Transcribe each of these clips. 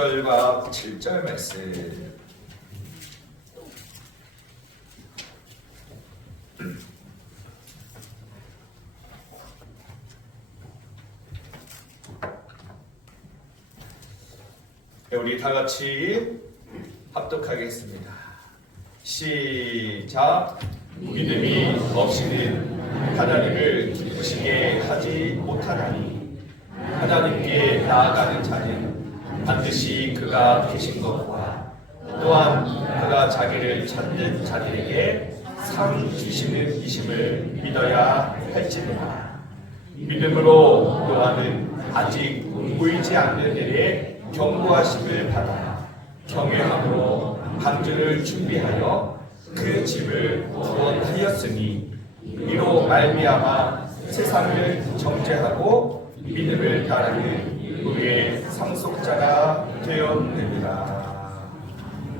6절과 7절 말씀. 우리 다 같이 합독하겠습니다. 시작. 믿음이 없이는 하나님을 기쁘시게 하지 못하나니 하나님께 나아가는 자는 반드시 그가 계신 것과 또한 그가 자기를 찾는 자들에게 상 주시는 이심을 믿어야 할지니라. 믿음으로 노아는 아직 보이지 않는 일에 경고하심을 받아 경외함으로 방주를 준비하여 그 집을 구원하였으니 이로 말미암아 세상을 정죄하고 믿음을 따르는 의의 상속자가 되었느니라.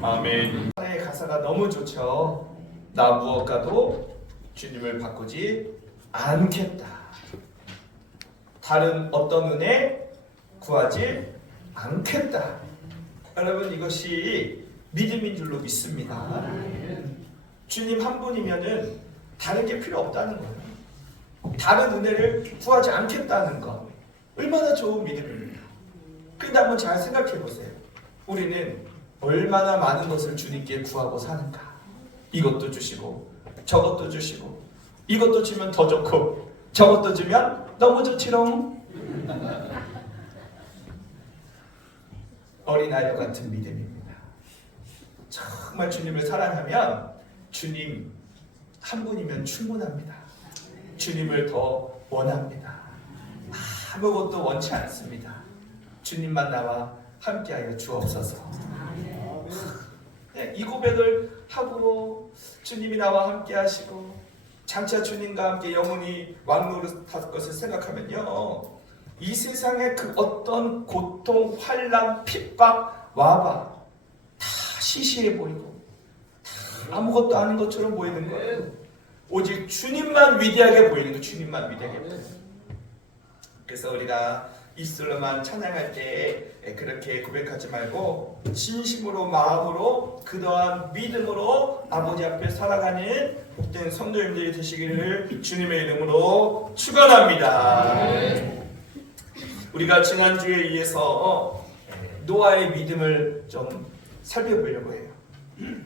아멘. 가사가 너무 좋죠. 나 무엇과도 주님을 바꾸지 않겠다. 다른 어떤 은혜 구하지 않겠다. 여러분, 이것이 믿음인 줄로 믿습니다. 주님 한 분이면은 다른 게 필요 없다는 거예요. 다른 은혜를 구하지 않겠다는 것, 얼마나 좋은 믿음입니다. 그런데 한번 잘 생각해 보세요. 우리는 얼마나 많은 것을 주님께 구하고 사는가. 이것도 주시고 저것도 주시고, 이것도 주면 더 좋고 저것도 주면 너무 좋지롱. 어린아이와 같은 믿음입니다. 정말 주님을 사랑하면 주님 한 분이면 충분합니다. 주님을 더 원합니다. 아무것도 원치 않습니다. 주님만 나와 함께하여 주옵소서. 이 고백을 하고 주님이 나와 함께 하시고 장차 주님과 함께 영원히 왕노릇할 것을 생각하면요, 이 세상의 그 어떤 고통, 환난, 핍박, 와봐 다 시시해 보이고 다 아무것도 아닌 것처럼 보이는 거예요. 오직 주님만 위대하게 보이는 거예요. 주님만 위대하게 보이는 거예요. 그래서 우리가 입술로만 찬양할 때 그렇게 고백하지 말고 진심으로, 마음으로, 그동안 믿음으로 아버지 앞에 살아가는 복된 성도님들이 되시기를 주님의 이름으로 축원합니다. 우리가 지난주에 의해서 노아의 믿음을 좀 살펴보려고 해요.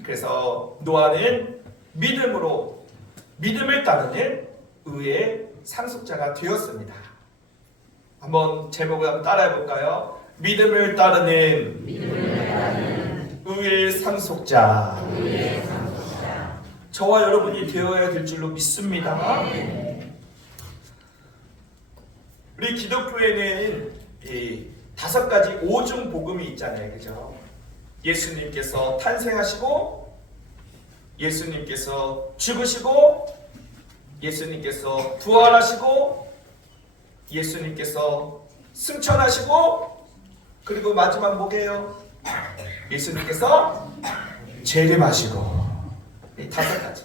그래서 노아는 믿음으로 믿음을 따르는 의의 상속자가 되었습니다. 한번 제목을 한번 따라해 볼까요? 믿음을 따르는 의의 상속자. 저와 여러분이 되어야 될 줄로 믿습니다. 우리 기독교에는 이 5가지 5중 복음이 있잖아요, 그죠? 예수님께서 탄생하시고, 예수님께서 죽으시고, 예수님께서 부활하시고, 예수님께서 승천하시고, 그리고 마지막 뭐게요? 예수님께서 재림하시고. 이 5가지.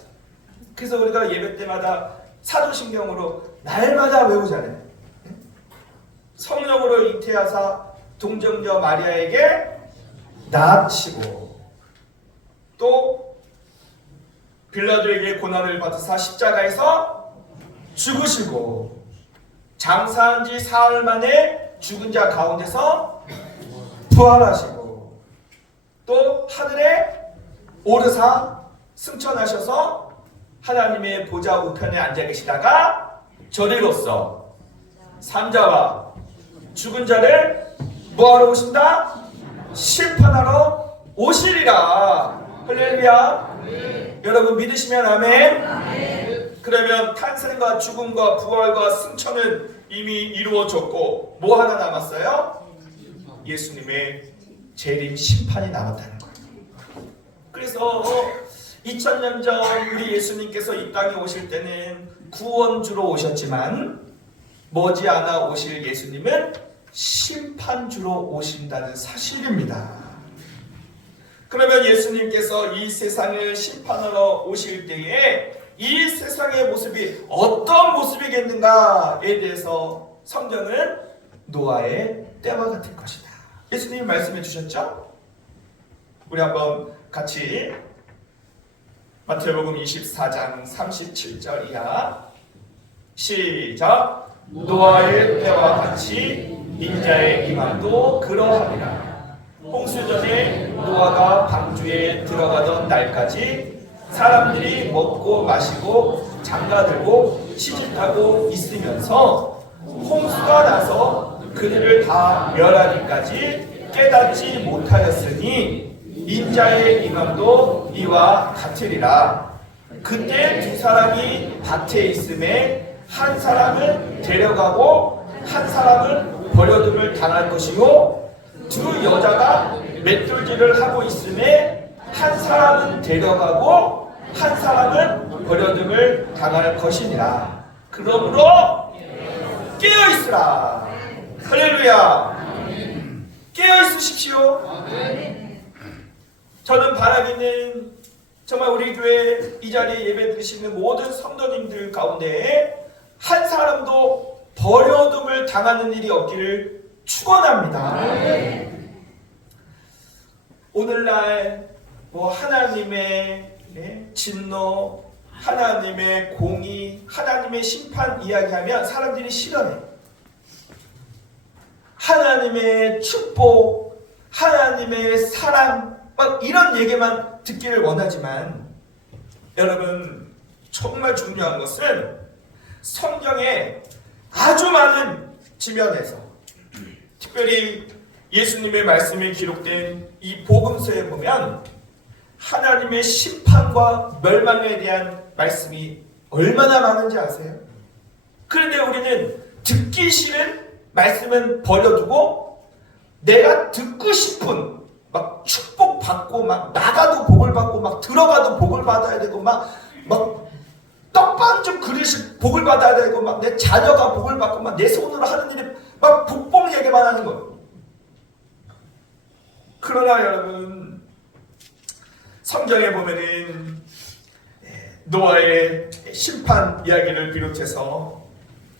그래서 우리가 예배 때마다 사도신경으로 날마다 외우잖아요. 성령으로 잉태하사 동정녀 마리아에게 낳으시고, 또 빌라도에게 고난을 받으사 십자가에서 죽으시고, 장사한 지 사흘 만에 죽은 자 가운데서 부활하시고, 또 하늘에 오르사 승천하셔서 하나님의 보좌 우편에 앉아 계시다가 저리로서 산자와 죽은 자를 뭐하러 오신다? 심판하러 오시리라. 할렐루야. 여러분 믿으시면 아멘. 그러면 탄생과 죽음과 부활과 승천은 이미 이루어졌고 뭐 하나 남았어요? 예수님의 재림 심판이 남았다는 거예요. 그래서 2000년 전 우리 예수님께서 이 땅에 오실 때는 구원주로 오셨지만 머지않아 오실 예수님은 심판주로 오신다는 사실입니다. 그러면 예수님께서 이 세상을 심판하러 오실 때에 이 세상의 모습이 어떤 모습이겠는가에 대해서 성경은 노아의 때와 같을 것이다. 예수님이 말씀해 주셨죠? 우리 한번 같이 마태복음 24장 37절 이하 시작. 노아의 때와 같이 인자의 임함도 그러하리라. 홍수전에 노아가 방주에 들어가던 날까지 사람들이 먹고 마시고 장가들고 시집하고 있으면서 홍수가 나서 그들을 다 멸하기까지 깨닫지 못하였으니 인자의 임함도 이와 같으리라. 그때 두 사람이 밭에 있음에 한 사람은 데려가고 한 사람은 버려둠을 당할 것이요, 두 여자가 맷돌질을 하고 있음에 한 사람은 데려가고 한 사람은 버려둠을 당할 것이니라. 그러므로 깨어있으라. 할렐루야. 깨어있으십시오. 저는 바라기는 정말 우리 교회 이 자리에 예배 드리시는 모든 성도님들 가운데 한 사람도 버려둠을 당하는 일이 없기를 축원합니다. 오늘날 하나님의 진노, 하나님의 공의, 하나님의 심판 이야기하면 사람들이 싫어해. 하나님의 축복, 하나님의 사랑, 막 이런 얘기만 듣기를 원하지만, 여러분 정말 중요한 것은 성경에 아주 많은 지면에서, 특별히 예수님의 말씀이 기록된 이 복음서에 보면 하나님의 심판과 멸망에 대한 말씀이 얼마나 많은지 아세요? 그런데 우리는 듣기 싫은 말씀은 버려두고 내가 듣고 싶은 막 축복받고 막 나가도 복을 받고 막 들어가도 복을 받아야 되고 막 떡반죽 그릇이 복을 받아야 되고 막 내 자녀가 복을 받고 막 내 손으로 하는 일이 막 복복 얘기만 하는 거예요. 그러나 여러분 성경에 보면은 노아의 심판 이야기를 비롯해서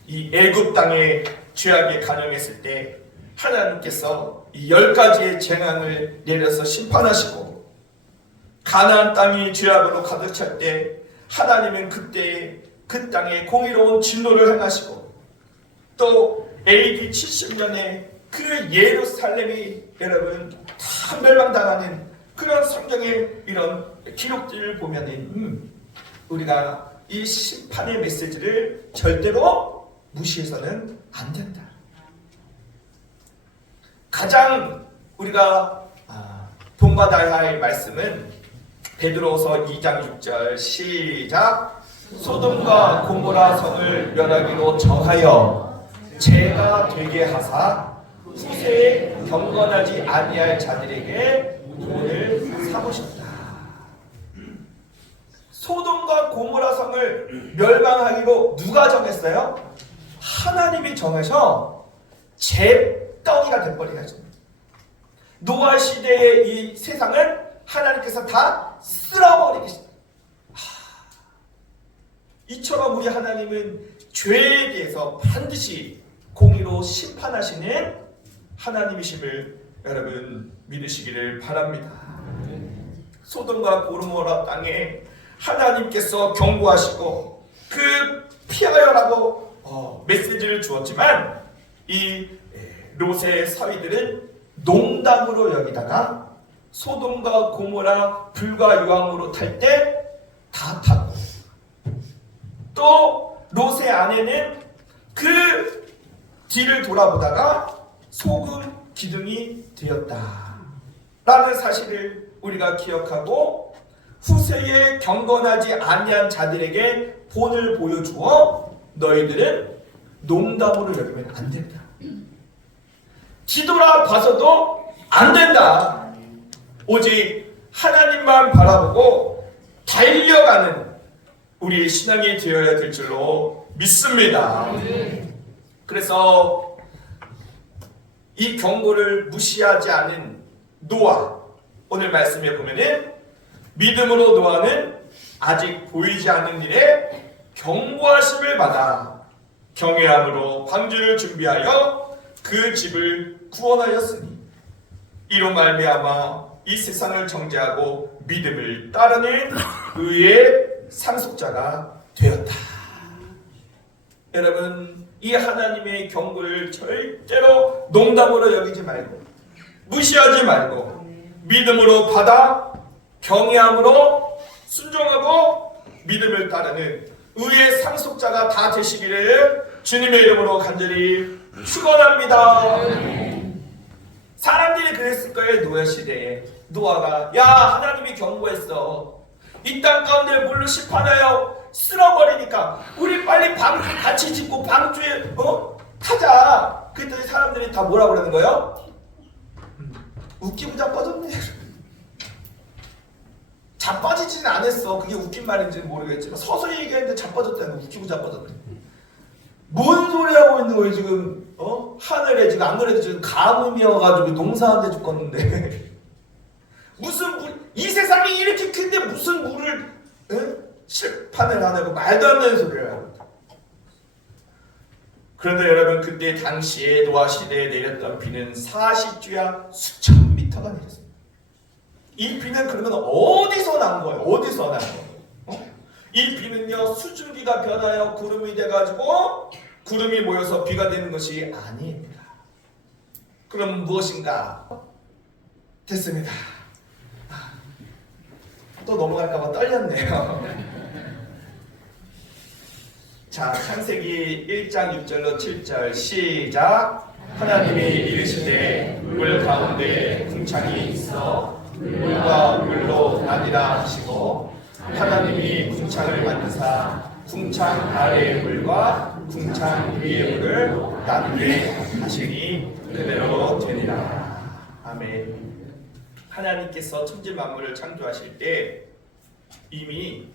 이 애굽 땅에 죄악이 가능했을 때 하나님께서 이 10가지의 재앙을 내려서 심판하시고, 가나안 땅이 죄악으로 가득 찰 때 하나님은 그때 그 땅에 공의로운 진노를 행하시고, 또 AD 70년에 그 예루살렘이 여러분 다 멸망당하는 그런 성경의 이런 기록들을 보면은 우리가 이 심판의 메시지를 절대로 무시해서는 안 된다. 가장 우리가 본받아야 할 말씀은 베드로서 2장 6절 시작. 소돔과 고모라 성을 멸하기로 정하여 죄가 되게 하사 후세에 경건하지 아니할 자들에게 돈을 삼으셨다. 소돔과 고모라 성을 멸망하기로 누가 정했어요? 하나님이 정하셔 재덩이가 돼버리게 하십니다. 노아 시대의 이 세상을 하나님께서 다 쓸어버리겠습니다. 이처럼 우리 하나님은 죄에 대해서 반드시 공의로 심판하시는 하나님이심을 여러분 믿으시기를 바랍니다. 소돔과 고모라 땅에 하나님께서 경고하시고 그 피하여라고 메시지를 주었지만 이 롯의 사위들은 농담으로 여기다가 소돔과 고모라 불과 유황으로 탈 때 다 타고, 또 롯의 아내는 그 뒤를 돌아보다가 소금 기둥이 되었다 라는 사실을 우리가 기억하고, 후세에 경건하지 아니한 자들에게 본을 보여주어 너희들은 농담으로 여기면 안 된다. 뒤돌아 봐서도 안 된다. 오직 하나님만 바라보고 달려가는 우리의 신앙이 되어야 될 줄로 믿습니다. 그래서 이 경고를 무시하지 않은 노아, 오늘 말씀에 보면은 믿음으로 노아는 아직 보이지 않는 일에 경고하심을 받아 경외함으로 방주를 준비하여 그 집을 구원하였으니 이로 말미암아 이 세상을 정죄하고 믿음을 따르는 의의 상속자가 되었다. 여러분, 이 하나님의 경고를 절대로 농담으로 여기지 말고 무시하지 말고 믿음으로 받아 경외함으로 순종하고 믿음을 따르는 의의 상속자가 다 되시기를 주님의 이름으로 간절히 축원합니다. 사람들이 그랬을 거예요. 노아 시대에 노아가 야 하나님이 경고했어. 이 땅 가운데 물로 심판하여 쓸어버리니까 우리 빨리 방주 같이 짓고 방주에 타자. 그랬더니 사람들이 다 뭐라 그러는 거예요? 웃기고 자빠졌네. 자빠지지는 않았어. 그게 웃긴 말인지는 모르겠지만 서서히 얘기했는데 자빠졌다는 거. 웃기고 자빠졌네. 뭔 소리 하고 있는 거예요 지금? 하늘에 지금 안 그래도 지금 가뭄이어가지고 농사한데 죽겠는데 무슨 이 세상이 이렇게 큰데 무슨 물을 실판을 하냐고 말도 안 되는 소리를 하고. 그런데 여러분, 그때 당시에 노아 시대에 내렸던 비는 40주야 수천 미터가 내렸습니다. 이 비는 그러면 어디서 난 거예요? 어디서 난 거예요? 이 비는요 수증기가 변하여 구름이 돼가지고 구름이 모여서 비가 되는 것이 아닙니다. 그럼 무엇인가? 됐습니다. 또 넘어갈까봐 떨렸네요. 자, 창세기 1장 6절로 7절 시작. 하나님이 이르시되 물 가운데 궁창이 있어 물과 물로 나뉘라 하시고 하나님이 궁창을 만드사 궁창 아래의 물과 궁창 위의 물을 나누게 하시니 그대로 되니라. 아멘. 하나님께서 천지 만물을 창조하실 때 이미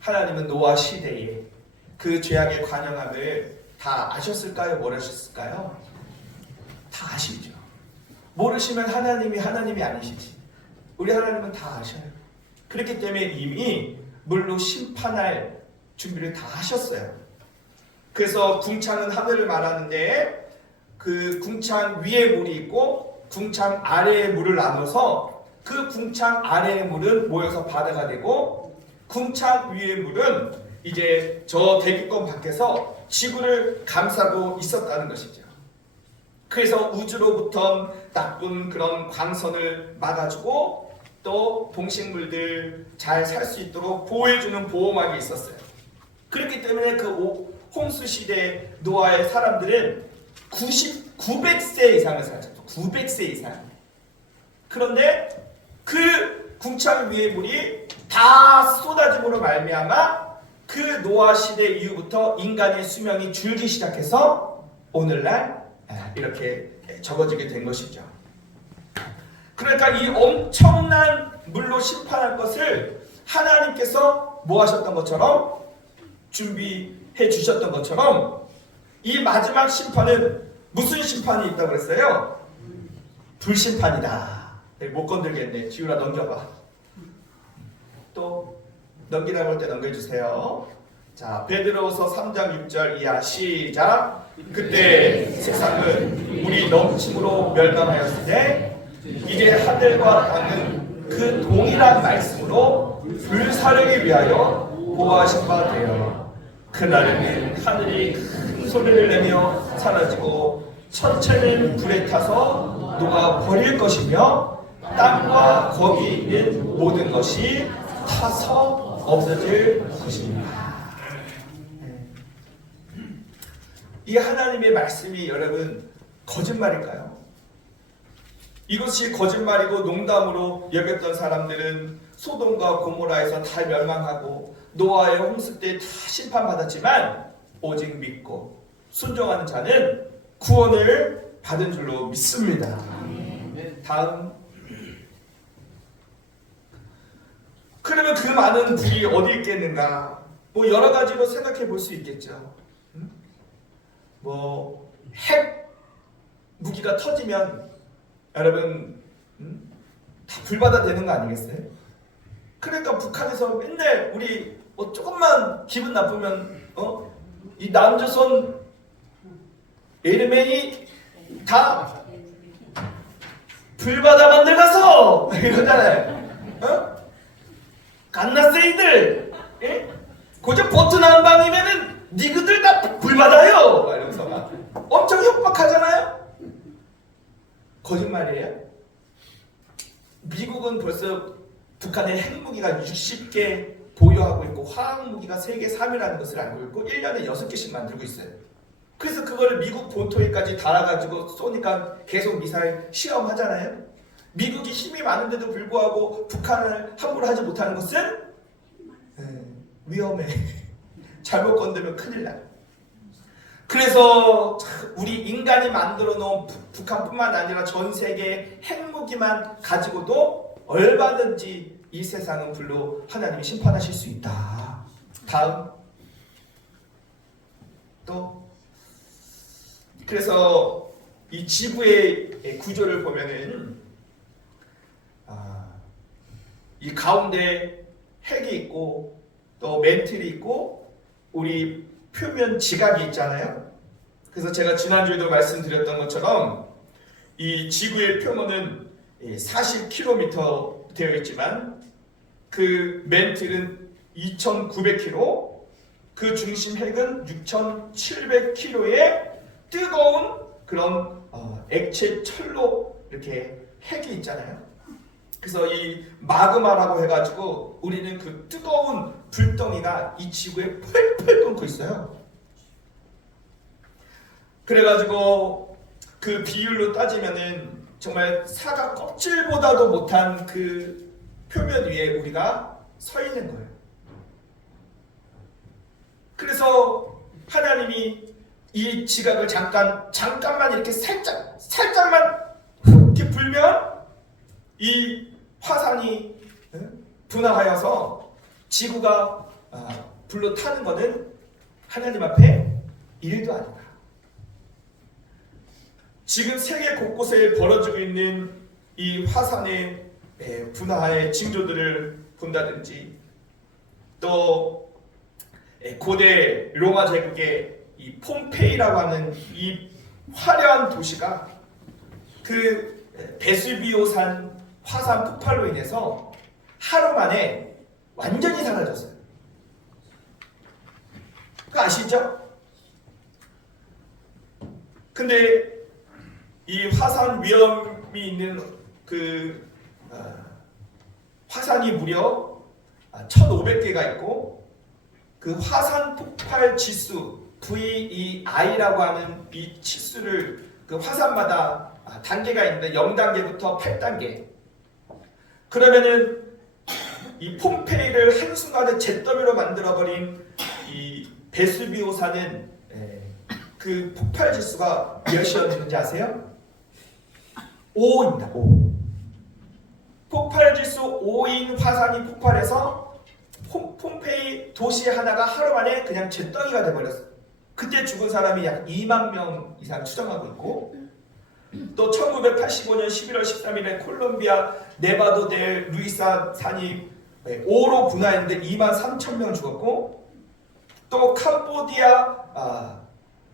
하나님은 노아 시대에 그 죄악의 관영함을 다 아셨을까요? 모르셨을까요? 다 아시죠. 모르시면 하나님이 아니시지. 우리 하나님은 다 아셔요. 그렇기 때문에 이미 물로 심판할 준비를 다 하셨어요. 그래서 궁창은 하늘을 말하는데 그 궁창 위에 물이 있고 궁창 아래의 물을 나눠서 그 궁창 아래의 물은 모여서 바다가 되고 궁창 위의 물은 이제 저 대기권 밖에서 지구를 감싸고 있었다는 것이죠. 그래서 우주로부터 나쁜 그런 광선을 막아주고 또 동식물들 잘 살 수 있도록 보호해주는 보호막이 있었어요. 그렇기 때문에 그 홍수 시대 노아의 사람들은 900세 이상을 살았죠. 900세 이상. 그런데 그 궁창 위의 물이 다 쏟아짐으로 말미암아 그 노아 시대 이후부터 인간의 수명이 줄기 시작해서 오늘날 이렇게 적어지게 된 것이죠. 그러니까 이 엄청난 물로 심판할 것을 하나님께서 뭐 하셨던 것처럼 준비해 주셨던 것처럼 이 마지막 심판은 무슨 심판이 있다고 그랬어요? 불심판이다. 못 건들겠네. 지우라 넘겨봐. 또 넘기라고 할 때 넘겨주세요. 자, 베드로후서 3장 6절 이하 시작. 그때 세상은 물이 넘침으로 멸망하였을 때 이제 하늘과 땅은 그 동일한 말씀으로 불사르기 위하여 보호하신 바 되어 그날에는 하늘이 큰 소리를 내며 사라지고 천체는 불에 타서 녹아 버릴 것이며 땅과 거기 있는 모든 것이 타서 없어질 것입니다. 이 하나님의 말씀이 여러분 거짓말일까요? 이것이 거짓말이고 농담으로 여겼던 사람들은 소돔과 고모라에서 다 멸망하고 노아의 홍수 때 다 심판받았지만 오직 믿고 순종하는 자는 구원을 받은 줄로 믿습니다. 다음. 그러면 그 많은 불이 어디 있겠는가? 뭐 여러 가지로 생각해 볼 수 있겠죠. 뭐 핵 무기가 터지면 여러분 다 불바다 되는 거 아니겠어요? 그러니까 북한에서 맨날 우리 뭐 조금만 기분 나쁘면 이 남조선 에르멘이 다 불바다 만들 가서 이러잖아요. 어? 갓나세이들, 예? 고작 버튼 한 방이면은 니그들 다 불바다요. 막 이러면서 막 엄청 협박하잖아요. 거짓말이에요. 미국은 벌써 북한의 핵무기가 60개 보유하고 있고 화학무기가 세계 3위라는 것을 알고 있고 1년에 6개씩 만들고 있어요. 그래서 그거를 미국 본토에까지 달아가지고 쏘니까 계속 미사일 시험하잖아요. 미국이 힘이 많은데도 불구하고 북한을 함부로 하지 못하는 것은 위험해. 잘못 건드면 큰일 나요. 그래서 우리 인간이 만들어 놓은 북한뿐만 아니라 전 세계 핵무기만 가지고도 얼마든지 이 세상은 불로 하나님이 심판하실 수 있다. 다음 또 그래서 이 지구의 구조를 보면은 이 가운데 핵이 있고 또 멘틀이 있고 우리 표면 지각이 있잖아요. 그래서 제가 지난주에도 말씀드렸던 것처럼 이 지구의 표면은 40km 되어 있지만 그 멘틀은 2,900km, 그 중심 핵은 6,700km의 뜨거운 그런 액체 철로 이렇게 핵이 있잖아요. 그래서 이 마그마라고 해가지고 우리는 그 뜨거운 불덩이가 이 지구에 펄펄 끓고 있어요. 그래가지고 그 비율로 따지면은 정말 사과 껍질보다도 못한 그 표면 위에 우리가 서 있는 거예요. 그래서 하나님이 이 지각을 잠깐만 이렇게 살짝만 이렇게 불면 이 화산이 분화하여서 지구가 불로 타는 것은 하나님 앞에 일도 아니다. 지금 세계 곳곳에 벌어지고 있는 이 화산의 분화의 징조들을 본다든지 또 고대 로마 제국의 이 폼페이라고 하는 이 화려한 도시가 그 베수비오산 화산 폭발로 인해서 하루 만에 완전히 사라졌어요. 그거 아시죠? 근데 이 화산 위험이 있는 그 화산이 무려 1,500개가 있고 그 화산 폭발 지수 VEI라고 하는 이 치수를 그 화산마다 단계가 있는데 0단계부터 8단계. 그러면은 이 폼페이를 한순간에 잿더미로 만들어버린 이 베수비오산은 그 폭발 지수가 몇이었는지 아세요? 5입니다. 5. 폭발 지수 5인 화산이 폭발해서 폼페이 도시 하나가 하루 만에 그냥 잿더미가 돼버렸어요. 그때 죽은 사람이 약 2만 명 이상 추정하고 있고 또 1985년 11월 13일에 콜롬비아 네바도 델 루이사 산이 5로 분화했는데 2만 3천 명 죽었고 또 캄보디아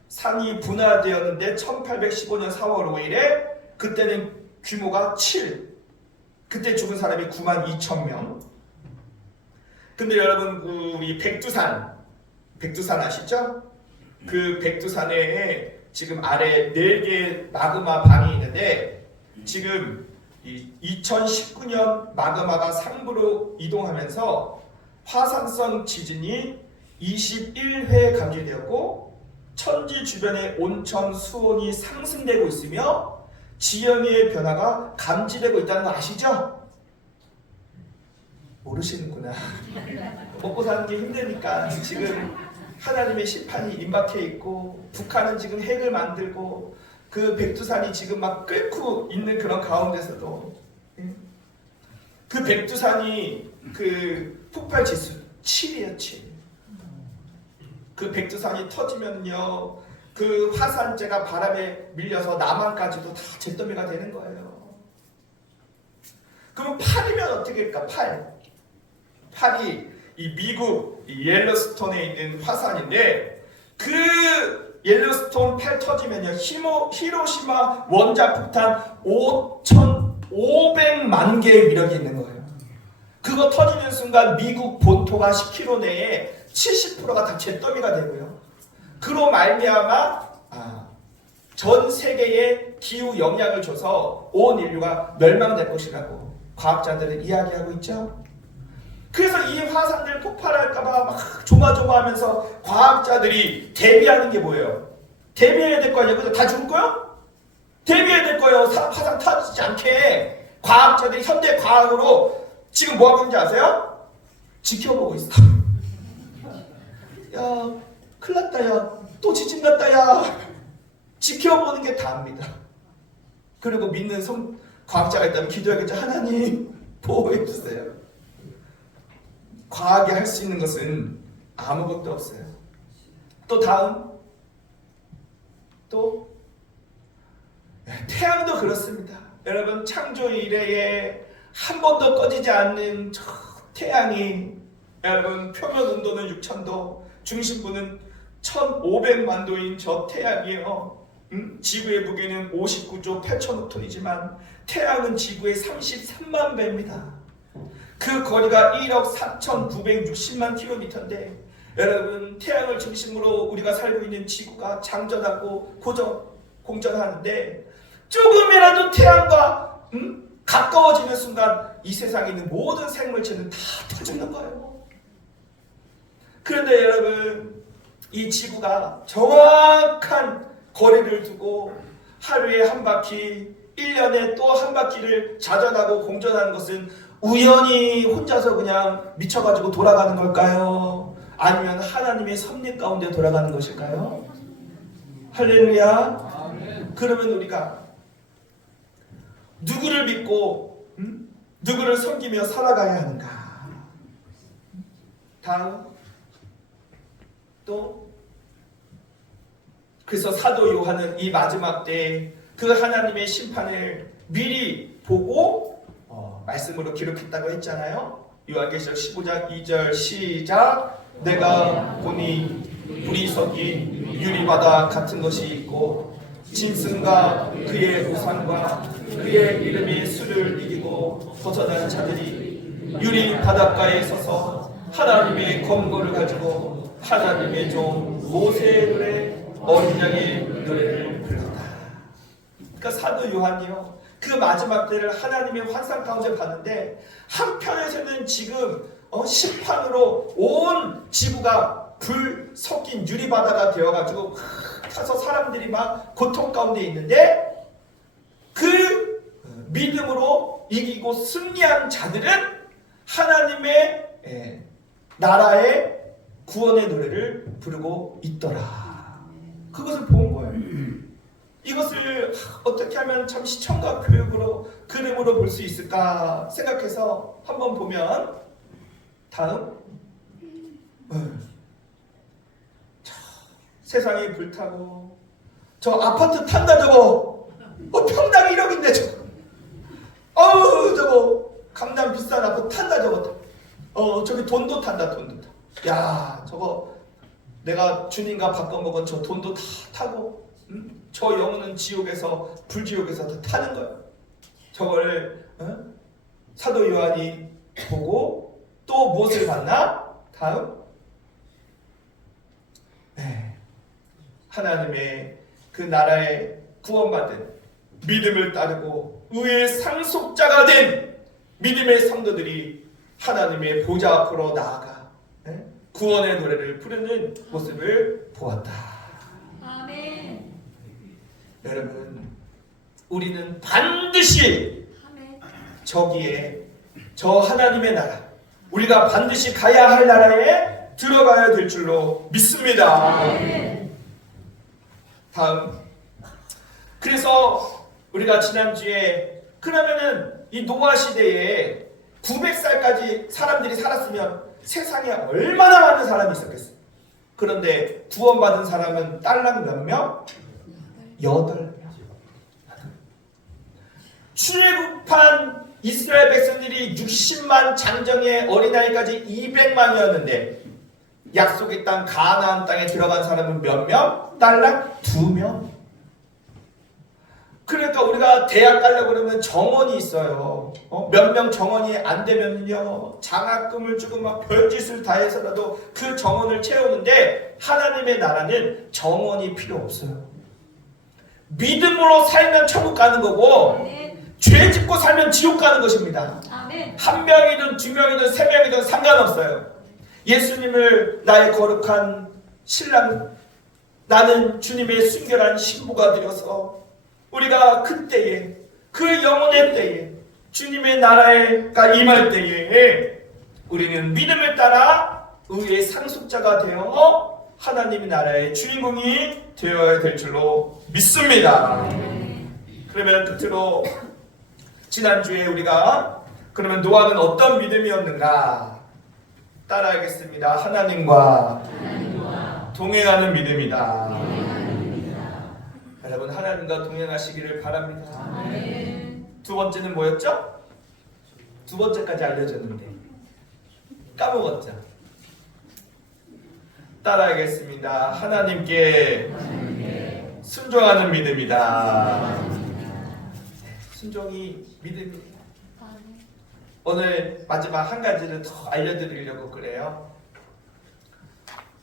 산이 분화되었는데 1815년 4월 5일에 그때는 규모가 7. 그때 죽은 사람이 9만 2천 명. 근데 여러분 우리 백두산 아시죠? 그 백두산에 지금 아래 4개 마그마 방이 있는데 지금 2019년 마그마가 상부로 이동하면서 화산성 지진이 21회 감지되었고 천지 주변의 온천 수온이 상승되고 있으며 지형의 변화가 감지되고 있다는 거 아시죠? 모르시는구나. 먹고 사는 게 힘드니까 지금 하나님의 심판이 임박해 있고 북한은 지금 핵을 만들고 그 백두산이 지금 막 끓고 있는 그런 가운데서도 그 백두산이 그 폭발 지수 7이에요. 7. 그 백두산이 터지면요 그 화산재가 바람에 밀려서 남한까지도 다 잿더미가 되는 거예요. 그럼 8이면 어떻게 할까? 8이 이 미국 이 옐로스톤에 있는 화산인데 그 옐로스톤 8 터지면요 히로시마 원자폭탄 5,000 500만 개의 위력이 있는 거예요. 그거 터지는 순간 미국 본토가 10km 내에 70%가 다 잿더미가 되고요. 그로 말미암아 전 세계에 기후 영향을 줘서 온 인류가 멸망될 것이라고 과학자들은 이야기하고 있죠. 그래서 이 화산들 폭발할까봐 막 조마조마하면서 과학자들이 대비하는 게 뭐예요? 대비해야 될 거 아니에요? 근데 다 죽을 거요? 대비해야 될 거예요. 화산 터지지 않게 과학자들이 현대 과학으로 지금 뭐 하고 있는지 아세요? 지켜보고 있어. 야, 큰일 났다, 야. 또 지진 났다, 야. 지켜보는 게 다입니다. 그리고 믿는 과학자가 있다면 기도하겠죠. 하나님, 보호해 주세요. 과학이 할 수 있는 것은 아무것도 없어요. 또 다음. 또 태양도 그렇습니다. 여러분, 창조 이래에 한 번도 꺼지지 않는 저 태양이, 여러분, 표면 온도는 6,000도, 중심부는 1,500만 도인 저 태양이에요. 지구의 무게는 59조 8천억 톤이지만 태양은 지구의 33만 배입니다. 그 거리가 1억 4,960만 킬로미터인데, 여러분, 태양을 중심으로 우리가 살고 있는 지구가 장전하고 공전하는데, 조금이라도 태양과 가까워지는 순간 이 세상에 있는 모든 생물체는 다 터지는 거예요. 그런데 여러분, 이 지구가 정확한 거리를 두고 하루에 한 바퀴, 1년에 또 한 바퀴를 자전하고 공전하는 것은 우연히 혼자서 그냥 미쳐가지고 돌아가는 걸까요? 아니면 하나님의 섭리 가운데 돌아가는 것일까요? 할렐루야. 그러면 우리가 누구를 믿고 누구를 섬기며 살아가야 하는가? 다음. 또 그래서 사도 요한은 이 마지막 때에 그 하나님의 심판을 미리 보고 말씀으로 기록했다고 했잖아요. 요한계시록 15장 2절 시작. 내가 보니 불이 섞인 유리바다 같은 것이 있고 짐승과 그의 우상과 그의 이름이 수를 이기고 벗어난 자들이 유리 바닷가에 서서 하나님의 검거를 가지고 하나님의 종 모세의 노래 어린 양의 노래를 불렀다. 그러니까 사도 요한이요, 그 마지막 때를 하나님의 환상 가운데 봤는데, 한편에서는 지금 심판으로 온 지구가 불 섞인 유리바다가 되어가지고 타서 사람들이 막 고통 가운데 있는데, 그 믿음으로 이기고 승리한 자들은 하나님의 나라의 구원의 노래를 부르고 있더라. 그것을 본 거예요. 이것을 어떻게 하면 참 시청각 교육으로 그림으로 볼 수 있을까 생각해서 한번 보면, 다음. 세상이 불타고 저 아파트 탄다 저거. 평당 1억인데 저거. 저거 강남 비싼 아파트 탄다 저거. 저기 돈도 탄다, 돈도 타. 야, 저거 내가 주님과 바꿔먹은 저 돈도 다 타고, 저 영혼은 지옥에서, 불지옥에서 다 타는 거예요. 저걸 사도 요한이 보고 또 무엇을 봤나? 다음. 하나님의 그 나라에 구원받은, 믿음을 따르고 의의 상속자가 된 믿음의 성도들이 하나님의 보좌 앞으로 나아가 구원의 노래를 부르는 모습을 보았다. 아멘. 여러분, 우리는 반드시 저기에, 저 하나님의 나라, 우리가 반드시 가야 할 나라에 들어가야 될 줄로 믿습니다. 아멘. 다음. 그래서 우리가 지난주에, 그러면은 이 노아 시대에 900살까지 사람들이 살았으면 세상에 얼마나 많은 사람이 있었겠어요. 그런데 구원받은 사람은 딸랑 몇 명? 8명. 출애굽한 이스라엘 백성들이 60만 장정의 어린아이까지 200만이었는데 약속의 땅 가나안 땅에 들어간 사람은 몇 명? 딸랑 2명. 그러니까 우리가 대학 가려고 그러면 정원이 있어요. 몇 명 정원이 안 되면요 장학금을 주고 막 별짓을 다 해서라도 그 정원을 채우는데 하나님의 나라는 정원이 필요 없어요. 믿음으로 살면 천국 가는 거고 아멘. 죄 짓고 살면 지옥 가는 것입니다. 아멘. 한 명이든 두 명이든 세 명이든 상관없어요. 예수님을 나의 거룩한 신랑, 나는 주님의 순결한 신부가 되어서 우리가 그때에 그 영혼의 때에 주님의 나라가 임할 때에 우리는 믿음을 따라 의의 상속자가 되어 하나님의 나라의 주인공이 되어야 될 줄로 믿습니다. 그러면 끝으로 지난주에 우리가 그러면 노아는 어떤 믿음이었는가 따라하겠습니다. 하나님과 동행하는 믿음이다. 여러분 하나님과 동행하시기를 바랍니다. 아멘. 두 번째는 뭐였죠? 두 번째까지 알려줬는데 까먹었죠? 따라하겠습니다. 하나님께 순종하는 믿음이다. 순종이 믿음입니다. 아멘. 오늘 마지막 한 가지를 더 알려드리려고 그래요.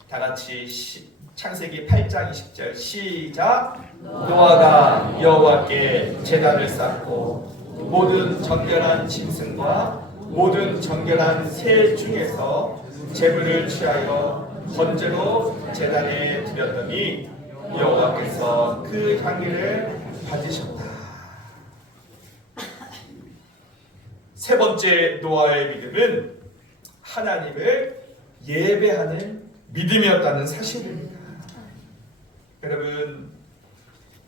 다 같이 창세기 8장 20절 시작. 노아가 여호와께 제단을 쌓고 모든 정결한 짐승과 모든 정결한 새 중에서 제물을 취하여 번제로 제단에 드렸더니 여호와께서 그 향기를 받으셨다. 세 번째 노아의 믿음은 하나님을 예배하는 믿음이었다는 사실입니다. 여러분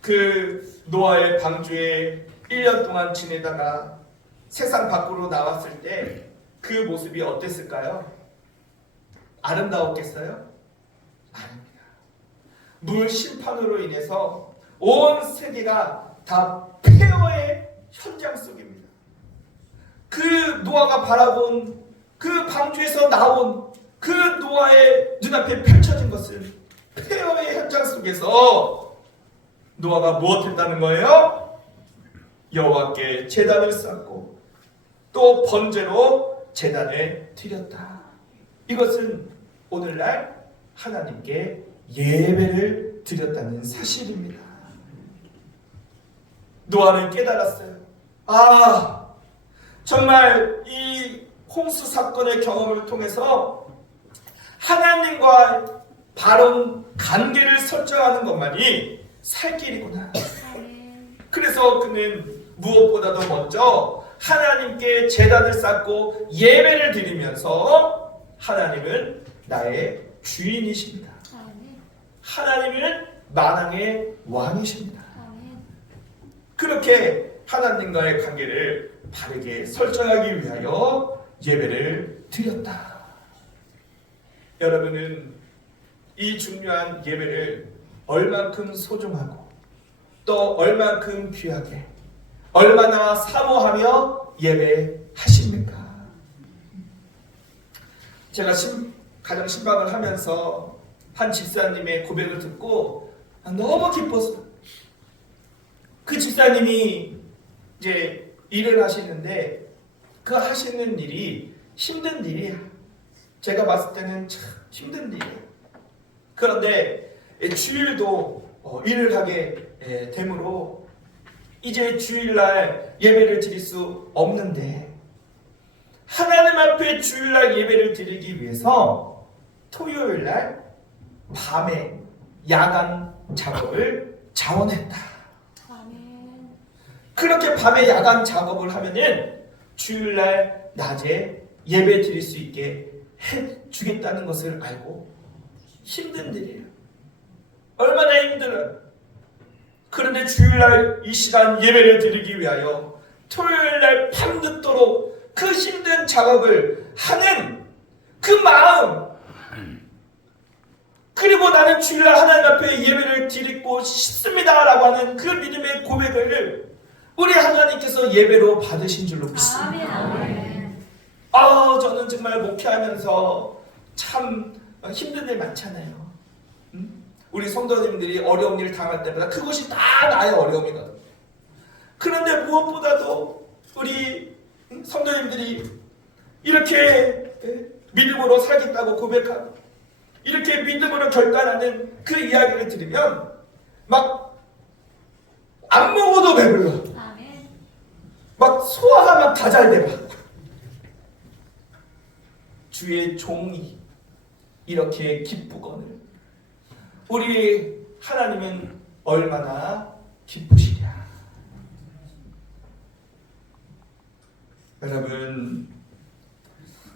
그 노아의 방주에 1년 동안 지내다가 세상 밖으로 나왔을 때 그 모습이 어땠을까요? 아름다웠겠어요? 아닙니다. 물 심판으로 인해서 온 세계가 다 폐허의 현장 속입니다. 그 노아가 바라본 그 방주에서 나온 그 노아의 눈앞에 펼쳐진 것은 폐허의 현장 속에서 노아가 무엇했다는 거예요? 여호와께 제단을 쌓고 또 번제로 제단에 드렸다. 이것은 오늘날 하나님께 예배를 드렸다는 사실입니다. 노아는 깨달았어요. 아, 정말 이 홍수 사건의 경험을 통해서 하나님과 바른 관계를 설정하는 것만이 살 길이구나. 아멘. 그래서 그는 무엇보다도 먼저 하나님께 제단을 쌓고 예배를 드리면서 하나님은 나의 주인이십니다. 아멘. 하나님은 만왕의 왕이십니다. 아멘. 그렇게 하나님과의 관계를 바르게 설정하기 위하여 예배를 드렸다. 여러분은 이 중요한 예배를 얼만큼 소중하고 또 얼만큼 귀하게 얼마나 사모하며 예배하십니까? 제가 가정 신방을 하면서 한 집사님의 고백을 듣고 너무 기뻤어요. 그 집사님이 이제 일을 하시는데 그 하시는 일이 힘든 일이야. 제가 봤을 때는 참 힘든 일이에요. 그런데 주일도 일을 하게 되므로 이제 주일날 예배를 드릴 수 없는데 하나님 앞에 주일날 예배를 드리기 위해서 토요일날 밤에 야간 작업을 자원했다. 아멘. 그렇게 밤에 야간 작업을 하면은 주일날 낮에 예배 드릴 수 있게 해주겠다는 것을 알고 힘든 일이에요. 얼마나 힘들어요. 그런데 주일날 이 시간 예배를 드리기 위하여 토요일날 밤늦도록 그 힘든 작업을 하는 그 마음, 그리고 나는 주일날 하나님 앞에 예배를 드리고 싶습니다 라고 하는 그 믿음의 고백을 우리 하나님께서 예배로 받으신 줄로 믿습니다. 아멘. 저는 정말 목회하면서 참 힘든 일 많잖아요. 우리 성도님들이 어려운 일 당할 때마다 그것이 다 나의 어려움이거든요. 그런데 무엇보다도 우리 성도님들이 이렇게 믿음으로 살겠다고 고백하고 이렇게 믿음으로 결단하는 그 이야기를 들으면 막 안 먹어도 배불러. 아멘. 막 소화하면 다 잘 돼봐. 주의 종이 이렇게 기쁘거늘 우리 하나님은 얼마나 기쁘시랴. 여러분,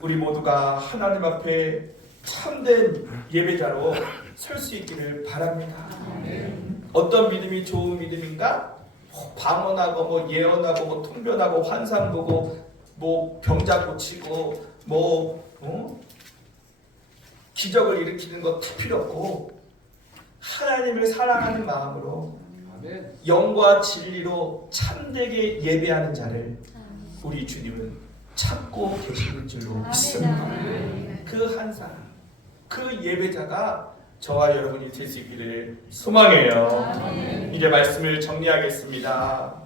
우리 모두가 하나님 앞에 참된 예배자로 설 수 있기를 바랍니다. 어떤 믿음이 좋은 믿음인가? 방언하고 뭐 예언하고 뭐 통변하고 환상 보고 뭐 병자 고치고 기적을 일으키는 거 다 필요 없고 하나님을 사랑하는 마음으로 영과 진리로 참되게 예배하는 자를 우리 주님은 찾고 계시는 줄로 믿습니다. 그 한 사람, 그 예배자가 저와 여러분이 될 수 있기를 소망해요. 이제 말씀을 정리하겠습니다.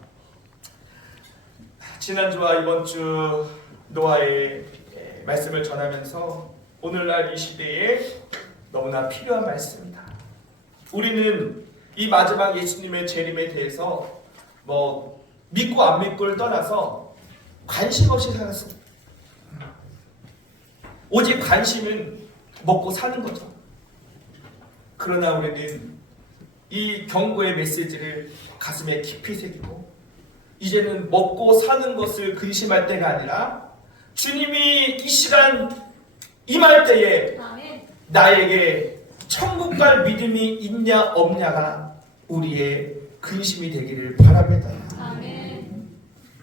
지난주와 이번 주 노아의 말씀을 전하면서 오늘날 이 시대에 너무나 필요한 말씀입니다. 우리는 이 마지막 예수님의 재림에 대해서 뭐 믿고 안 믿고를 떠나서 관심 없이 살았습니다. 오직 관심은 먹고 사는 거죠. 그러나 우리는 이 경고의 메시지를 가슴에 깊이 새기고 이제는 먹고 사는 것을 근심할 때가 아니라 주님이 이 시간 임할 때에 나에게 천국 갈 믿음이 있냐 없냐가 우리의 근심이 되기를 바랍니다. 아멘.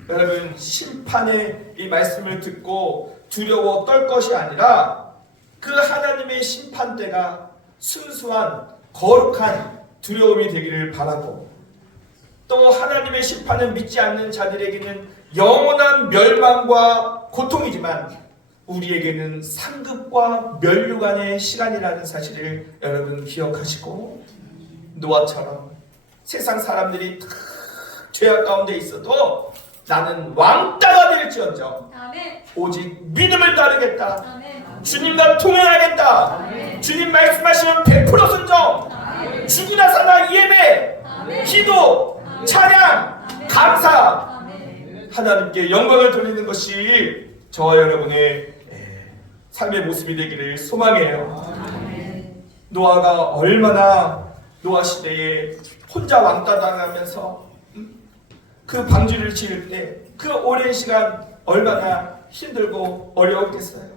여러분, 심판의 이 말씀을 듣고 두려워 떨 것이 아니라 그 하나님의 심판대가 순수한 거룩한 두려움이 되기를 바라고 또 하나님의 심판을 믿지 않는 자들에게는 영원한 멸망과 고통이지만 우리에게는 상급과 면류관의 시간이라는 사실을 여러분 기억하시고 노아처럼 세상 사람들이 다 죄악 가운데 있어도 나는 왕따가 될지언정 아멘. 오직 믿음을 따르겠다. 아멘. 주님과 통행하겠다. 아멘. 주님 말씀하시면 100% 순종. 아멘. 죽으나 사나 예배, 아멘. 기도, 아멘. 찬양, 아멘. 감사. 아멘. 하나님께 영광을 돌리는 것이 저와 여러분의 삶의 모습이 되기를 소망해요. 아멘. 노아가 얼마나 노아 시대에 혼자 왕따 당하면서 그 방주를 지을 때 그 오랜 시간 얼마나 힘들고 어려웠겠어요.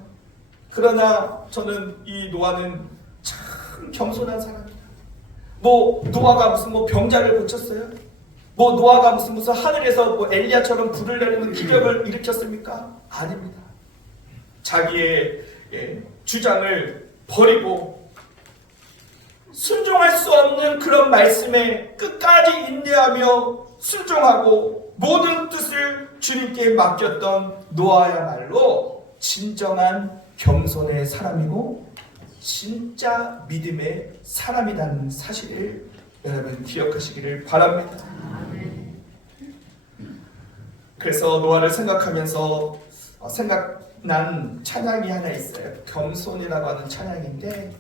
그러나 저는 이 노아는 참 겸손한 사람이다. 뭐 노아가 무슨 뭐 병자를 고쳤어요? 뭐 노아가 무슨 하늘에서 뭐 엘리야처럼 불을 내리는 기적을 일으켰습니까? 아닙니다. 자기의 주장을 버리고 순종할 수 없는 그런 말씀에 끝까지 인내하며 순종하고 모든 뜻을 주님께 맡겼던 노아야말로 진정한 겸손의 사람이고 진짜 믿음의 사람이라는 사실을 여러분 기억하시기를 바랍니다. 그래서 노아를 생각하면서 생각난 찬양이 하나 있어요. 겸손이라고 하는 찬양인데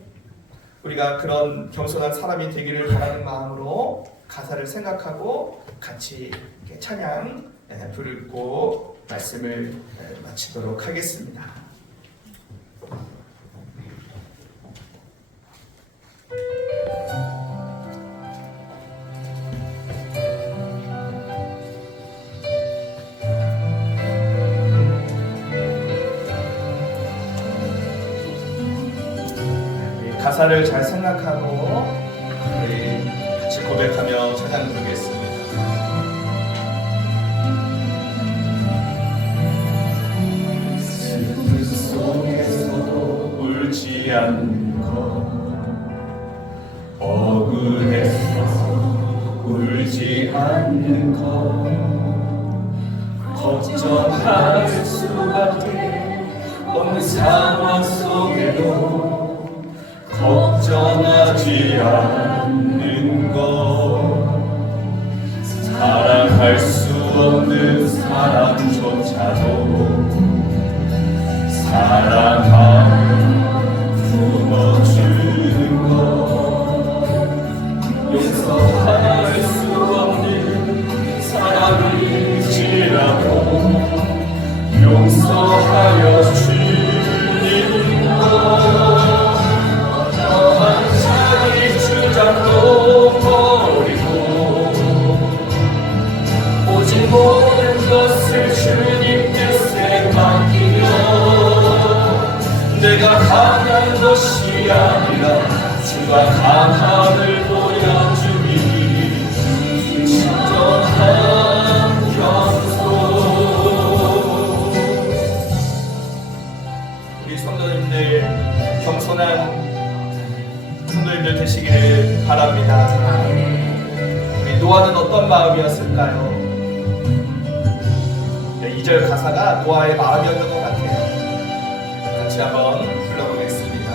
우리가 그런 겸손한 사람이 되기를 바라는 마음으로 가사를 생각하고 같이 찬양 부르고 말씀을 마치도록 하겠습니다. 가사를 잘 생각하고 우리 같이 고백하며 찬양 부르겠습니다. 슬픔 속에서도 울지 않는 것 억울해서 울지 않는 것 걱정할 수밖에 없는 상황 속에도 걱정하지 않는 것 사랑할 수 없는 사람조차도 사랑하며 품어주는 것, 용서할 수 없는 사람일지라도 용서하여 주님 것, 어떠한 자기 주장도 버리고 오직 모든 것을 주님 뜻에 맡기며 내가 강한 것이 아니라 주가 강함을 보여주니 진정한 겸손. 우리 성도님들 겸손한 성도님들 되시기를 바랍니다. 우리 노아는 어떤 마음이었을까요? 네, 2절 가사가 노아의 마음이었던 것 같아요. 같이 한번 불러보겠습니다.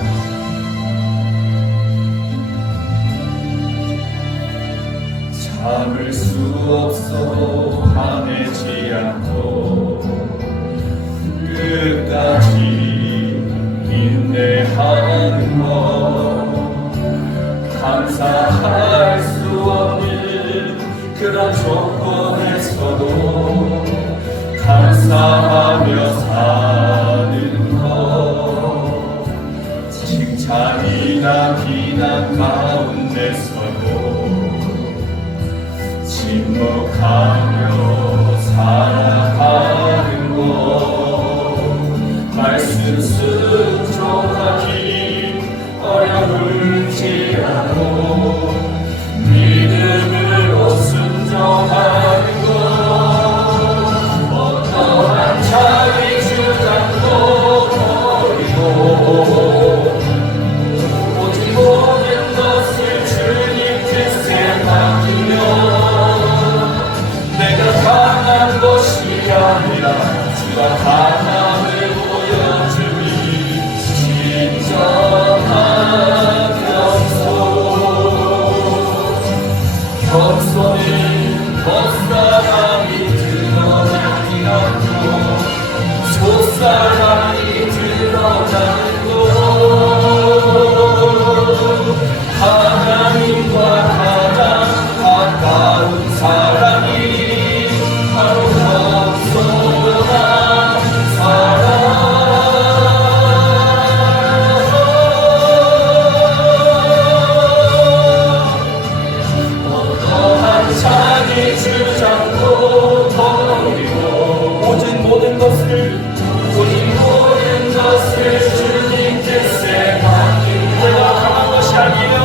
참을 수 없어도 화내지 않고 끝까지 인내하는 것, 감사할 수 없는 그런 조건에서도 감사하며 사는 것, 칭찬이나 비난 가운데서도 침묵하며 살아가는 것, 말씀 순종하기 어려울지라도 믿음으로 순종하는 것, 어떠한 자기 주장도 버리고 오직 모든 것을 주님 뜻에 맡기며 내가 강한 것이 아니라 주가 강함을 보여주니 진정한 겸손. 겸손은 겉사람이 드러나지 않고 속사람이 드러나는 것, 하나님과 가장 가까운 사람이 바로 겸손한 사람. 어떠한 자기 주장도 버리고 오직 모든 것을 주님 뜻에 맡기고 내가 강한 것이 아니에요.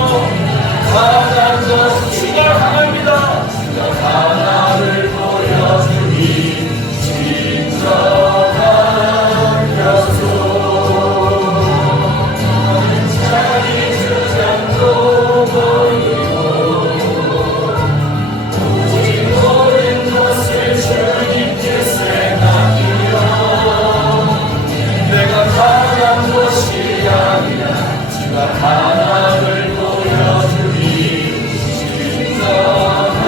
강한 것은 주가 강합니다. 주가 강함을 보여주니 진정한 겸손. 자기 주장도 버리고 오직 모든 것을 주님 뜻에 맡기며 내가 강한 것이 아니라 주가 강함을 보여주니 진정한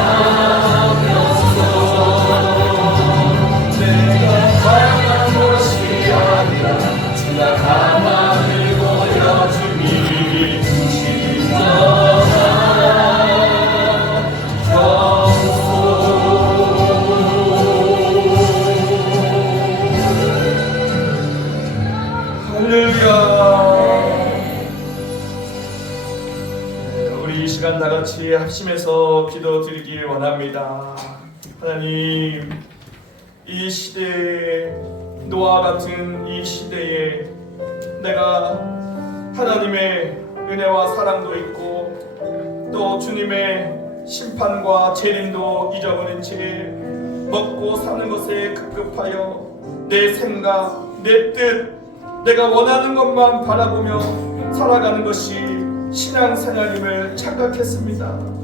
겸손. 내가 강한 것이 아니라 주가 강함을 보여주니 진정한 겸손. 할렐루야. 우리 이 시간 다 같이 합심해서 기도드리길 원합니다. 하나님, 이 시대에 노아 같은 이 시대에 내가 하나님의 은혜와 사랑도 있고 또 주님의 심판과 재림도 잊어버린 채 먹고 사는 것에 급급하여 내 생각, 내 뜻, 내가 원하는 것만 바라보며 살아가는 것이 신앙생활임을 착각했습니다.